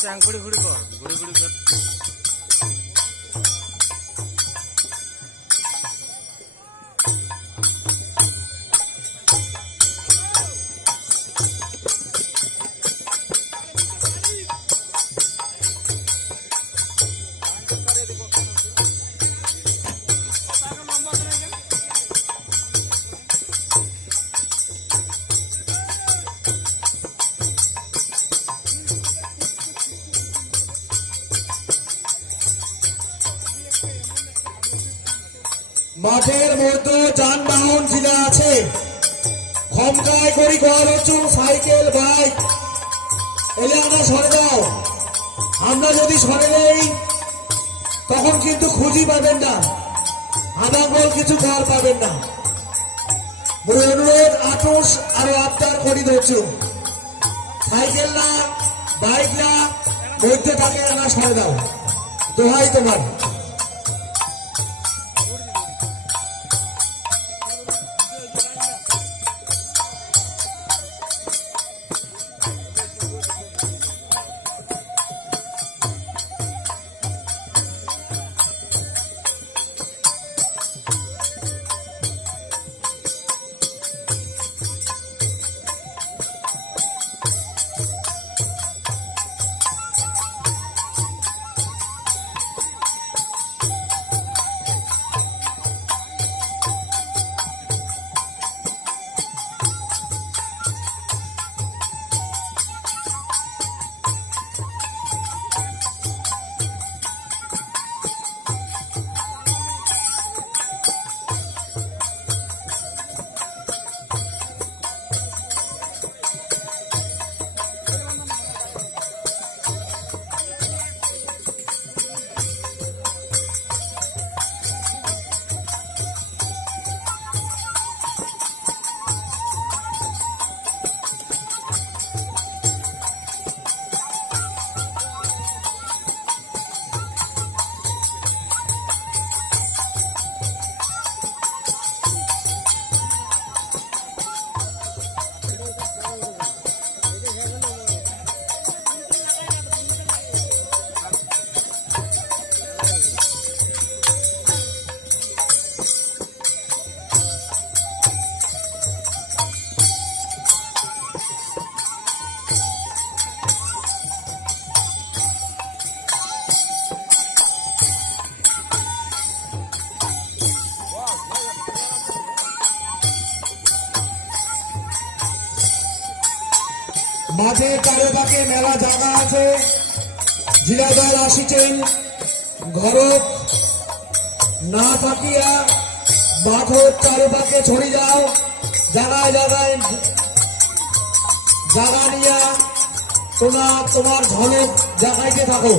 চ্যাং ঘুড়ি ঘুড়ি কর। ঘুড়ি ঘুড়ি কর। খমকায় করি ঘর সাইকেল, বাইক। এলে আমরা সরে যাও। আমরা যদি সরে নেই, তখন কিন্তু খুঁজি পাবেন না। আমাকেও কিছু ঘর পাবেন না। মোর অনুরোধ আটুস আরও আবদার করি ধরছ সাইকেল না, বাইক না, মধ্যে থাকে না সরে দাও দোহাই তোমার। মাঠে বাকে মেলা জায়গা আছে। জিলা দল আসিছেন। ঘরত না থাকিয়া মাঠের চারিপাকে ছড়ি যাও। জায়গায় জায়গায় জায়গা নিয়া তোমার তোমার ঝলক জায়গাইতে থাকো।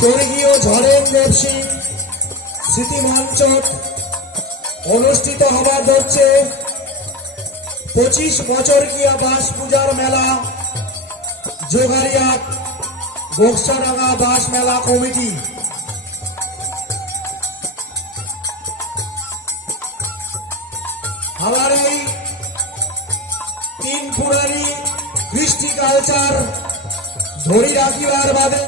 স্বর্গীয় ঝড়েন দেব সিং স্মৃতি মঞ্চ অনুষ্ঠিত হবার হচ্ছে পঁচিশ বছর গিয়া বাস পূজার মেলা জোগাড়িয়াট বক্সাডাঙ্গা বাস মেলা কমিটি। আমার এই তিন পুরানি কৃষ্টি কালচার ধরি রাখিবার বাদে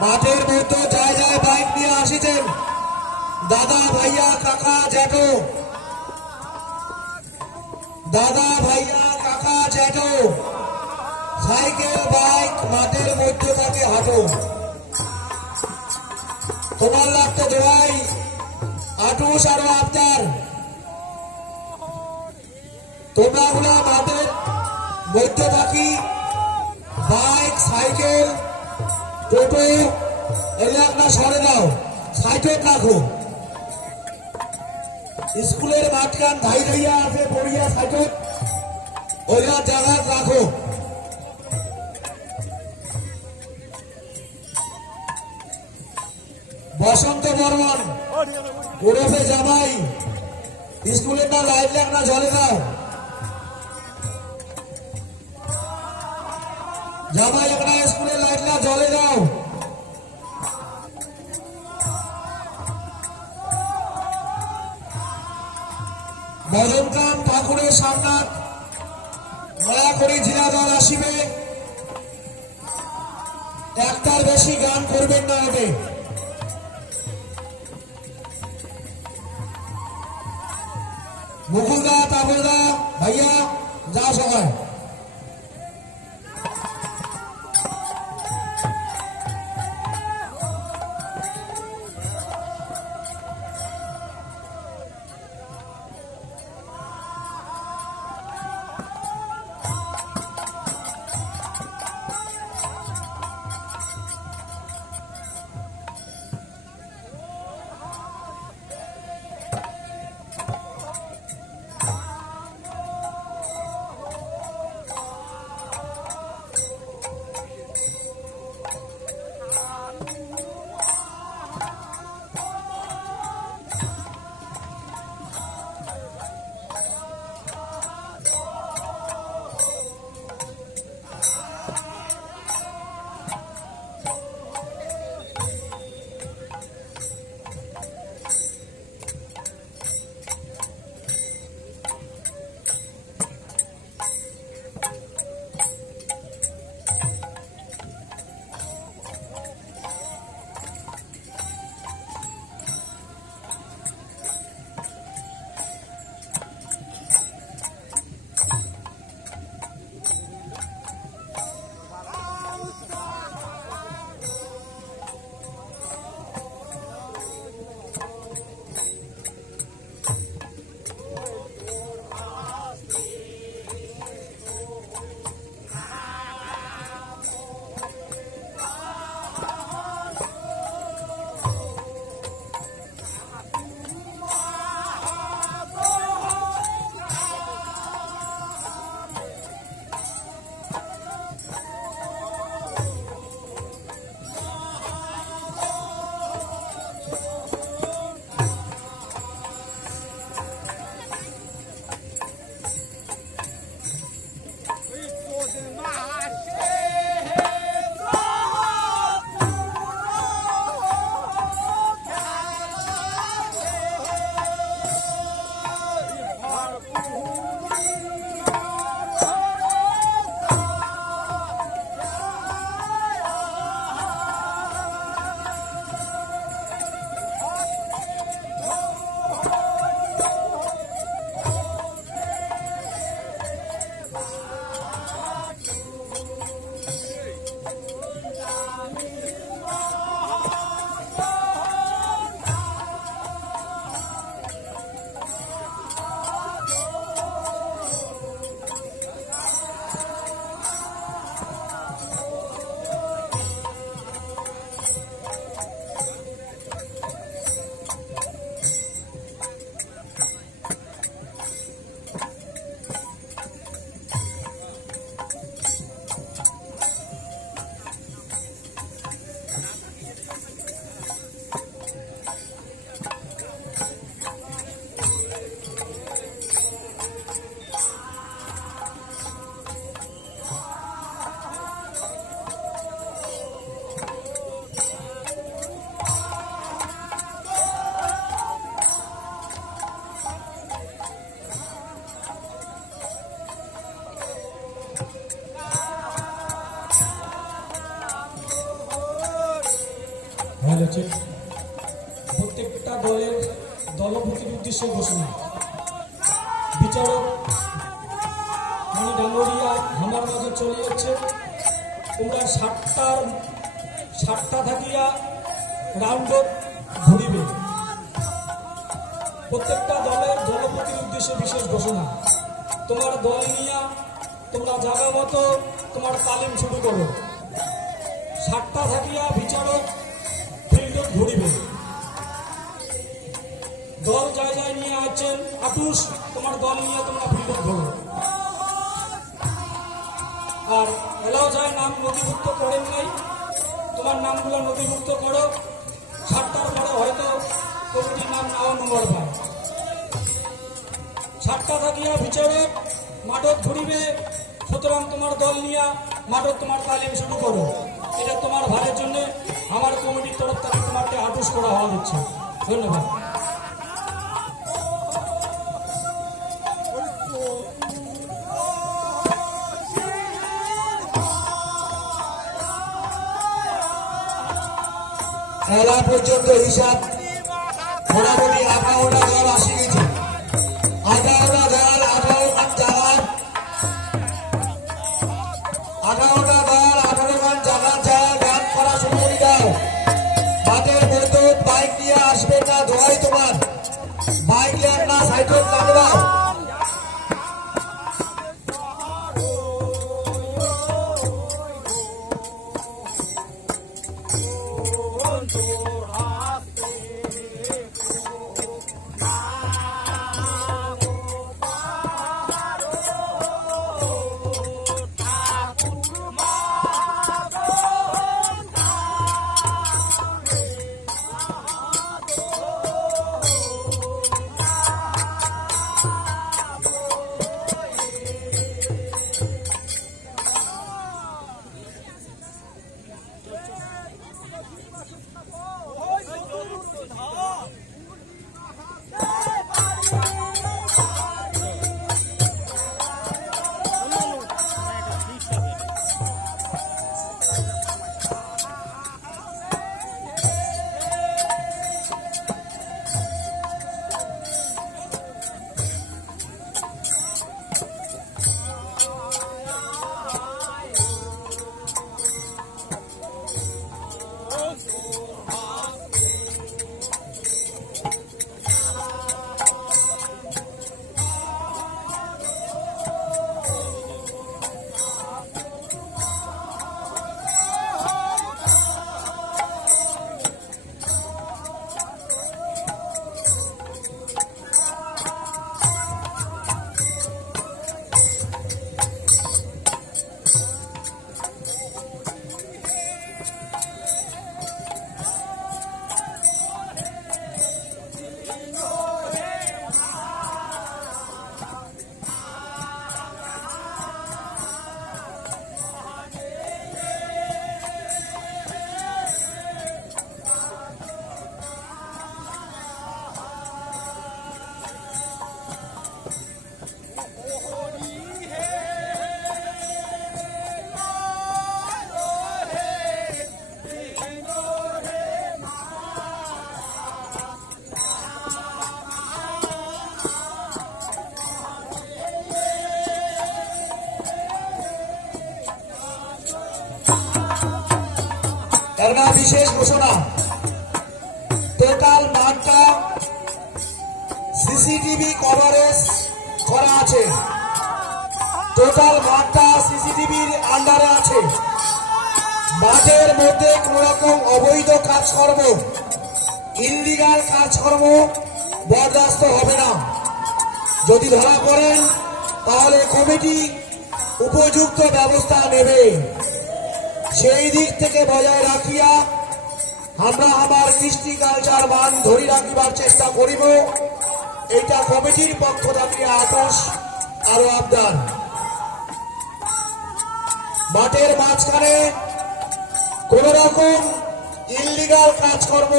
মাঠের মধ্যে যায় যায় বাইক নিয়ে আসিছেন দাদা ভাইয়া কাকা জ্যাঠো। দাদা ভাইয়া কাকা জ্যাঠো, সাইকেল, বাইক, মাঠের মধ্যে থাকে হাঁটো তোমার লাগতো দোয়াই আটুস আরও আবদার তোমরা গুলা মাঠের মধ্যে থাকি বাইক, সাইকেল, টোটো এগুলো আপনার সরে দাও সাইকেল রাখো। স্কুলের মাঠখান ভাই ভাইয়া আছে, পড়িয়া সাইকেল। ওইগুলা জায়গা রাখো। বসন্ত বর্মন, ওরফে জামাই, স্কুলের না লাইট লাগ না, জলে দাও জামাই একটা স্কুলের লাইট না, জলে দাও মদনকাম ঠাকুরের সামনাত দয়া করে জিরাদার আসিবে। একটার বেশি গান করবেন না ওদের মুকুলদা তাবলদা ভাইয়া, যা সবাই। প্রত্যেকটা দলের দলভূতির উদ্দেশ্যে ঘোষণা বিচারক মানে ডাঙ্গরিয়া আমার মাঝে চলে যাচ্ছে। তোমরা সাতটার, সাতটা থাকিয়া রাউন্ড ঘুরিবে। প্রত্যেকটা দলের দলপতির উদ্দেশ্যে বিশেষ ঘোষণা। তোমার দল নিয়ে তোমরা জায়গা মতো তোমার তালিম শুরু করো। সাতটা থাকিয়া বিচারক ফিল্ডত ঘুরিবে। দল যায় যায় নিয়ে আছেন। আটুস তোমার দল নিয়ে তোমরা ফিল্ডত ঘোরো আর এলাও যায় নাম নথিভুক্ত করেন নাই। তোমার নামগুলো নথিভুক্ত করো। সাতটার পরে হয়তো কমিটির নাম নাও নম্বর পায়। সাতটা থাকিয়া বিচারক মাঠত ঘুরিবে সুতরাং তোমার দল নিয়ে মাঠত তোমার তালিম শুরু করো। এটা তোমার ভালের জন্য। আমার কমিটির তরফ থেকে তোমাকে আটুস করা হওয়া হচ্ছে। ধন্যবাদ। খেলা পর্যন্ত হিসাব কাজকর্ম ইনলিগাল কাজকর্ম বরদাস্ত হবে না। যদি ধরা পড়েন, তাহলে কমিটি উপযুক্ত ব্যবস্থা নেবে। সেই দিক থেকে বজায় রাখিয়া আমরা আমার কৃষ্টি কালচার মান ধরি রাখিবার চেষ্টা করিব। এইটা কমিটির পক্ষ থেকে আতস আরও আবদান মাঠের মাঝখানে কোন রকম ইললিগাল কাজকর্ম,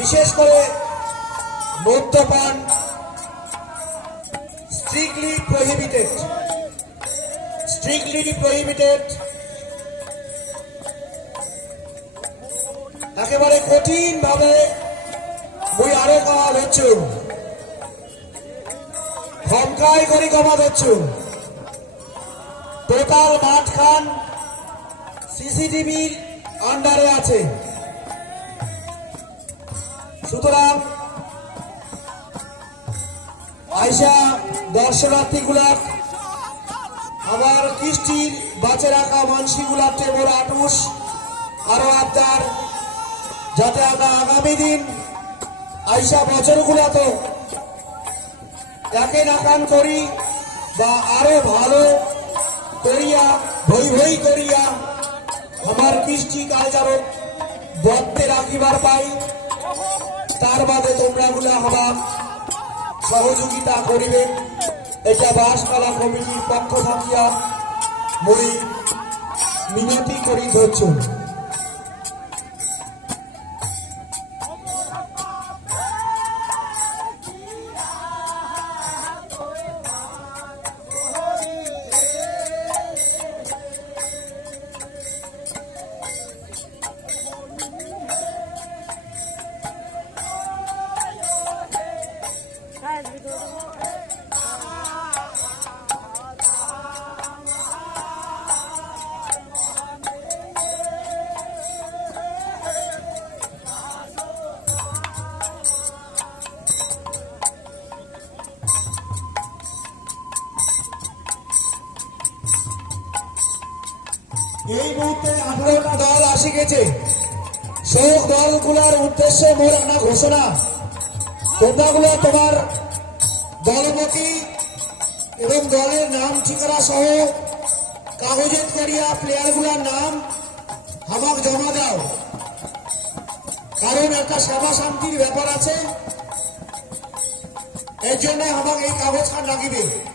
বিশেষ করে মদ্যপান, স্ট্রিক্টলি প্রহিবিটেড স্ট্রিক্টলি প্রহিবিটেড, একেবারে কঠিন ভাবে মুই আরও কাওয়া হচ্ছু খমকাই করি কমা হচ্ছু টোটাল মাঠ খান সিসিটিভির আন্ডারে আছে। সুতরাং আইসা দর্শনার্থীগুলার আমার কৃষ্টির বাঁচে রাখা মানসিগুলার টেবর আটুস আরও আপনার যাতে আমরা আগামী দিন আইসা বছরগুলা তো একে নাকান করি বা আরও ভালো করিয়া ভই ভই করিয়া আমার কৃষ্টি কালচারক বদ্ধে রাখিবার পাই, তার বাদে তোমরা গুলা আমার সহযোগিতা করিবে। এটা বাসপালা কমিটির পক্ষ থাকিয়া মই মিনতি করি ধরছ এই মুহূর্তে আঠারোটা দল আসি গেছে। শোক দলগুলোর উদ্দেশ্যে মোর একটা ঘোষণা। তোমরাগুলো তোমার দলমতি এবং দলের নাম ঠিকানা সহ কাগজের করিয়া প্লেয়ারগুলোর নাম আমাকে জমা দাও। কারণ একটা সেবা শান্তির ব্যাপার আছে। এর জন্য আমাকে এই কাগজ খান লাগিবে।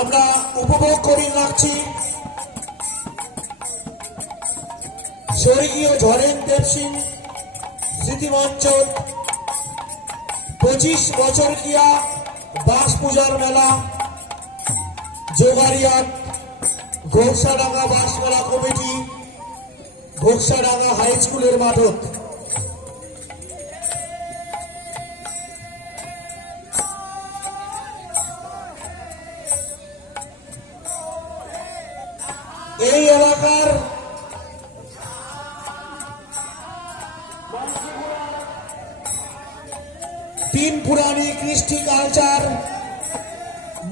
আমরা উপভোগ করি লাগছি। স্বর্গীয় ঝরেন দেব সিং স্মৃতিমঞ্চ পঁচিশ বছর কিয়া বাস পূজার মেলা জোগারিয়াত বাস মেলা কমিটি ঘোকসাডাঙ্গা হাই স্কুলের মাঠত।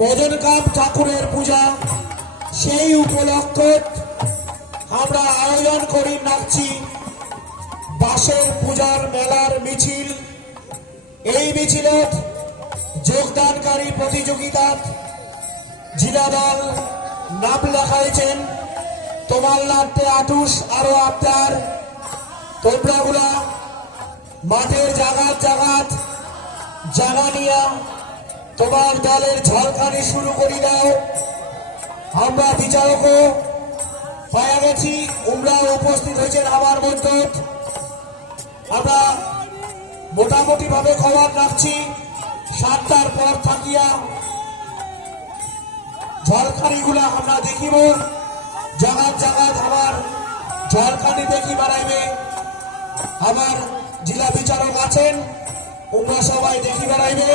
মদনকাপ ঠাকুরের পূজা, সেই উপলক্ষে আমরা আয়োজন করি নাচছি বাসের পূজার মেলার মিছিল। এই মিছিলত যোগদানকারী প্রতিযোগিতাত জিলা দল নাম লেখাইছেন তোমার লাগতে আটুস আরও আপনার তোমরাগুলা মাঠের জাগাত জাগাত জাগা নিয়া তোমার দলের ঝলকানি শুরু করি দাও। আমরা বিচারকও পাওয়া গেছি উমরা উপস্থিত হয়েছেন আমার মধ্যে আমরা মোটামুটি ভাবে খবর রাখছি। সাতটার পর থাকিয়া ঝলকানিগুলা আমরা দেখিব। জাগাত জাগাত আমার ঝলকানি দেখি বেড়াইবে। আমার জেলা বিচারক আছেন তোমরা সবাই দেখি বেড়াইবে।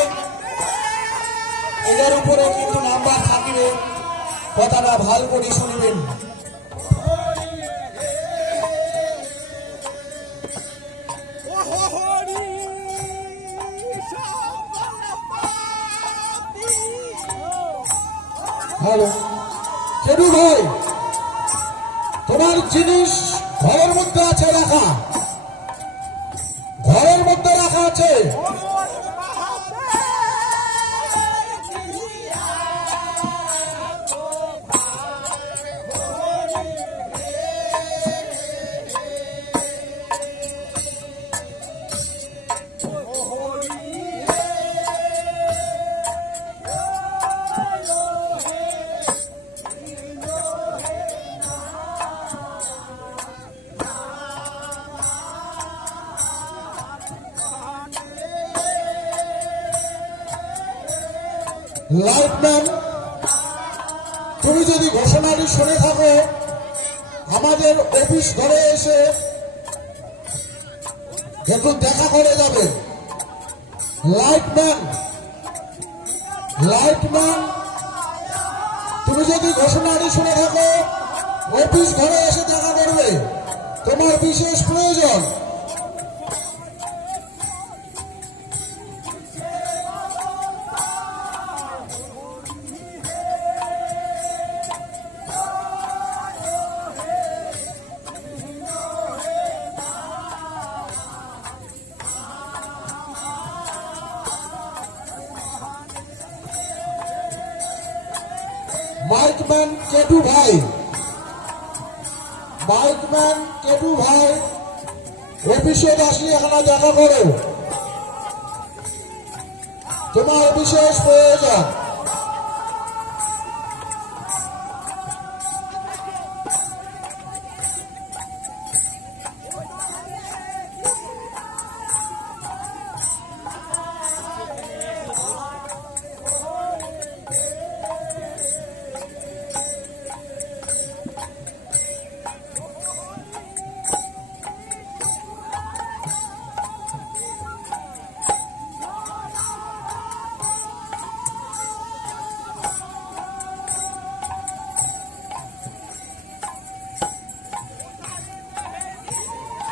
এদের উপরে কিন্তু নাম্বার থাকিবে। কথাটা ভালো করে শুনিবেন। ভাই, তোমার জিনিস ঘরের মধ্যে আছে রাখা। ঘরের মধ্যে রাখা আছে। অফিস ঘরে এসে দেখুন দেখা করে যাবে। লাইটম্যান লাইটম্যান তুমি যদি ঘোষণাটি শুনে থাকো, অফিস ঘরে এসে দেখা করবে। তোমার বিশেষ প্রয়োজন। করো তোমার বিশেষ প্রয়োজন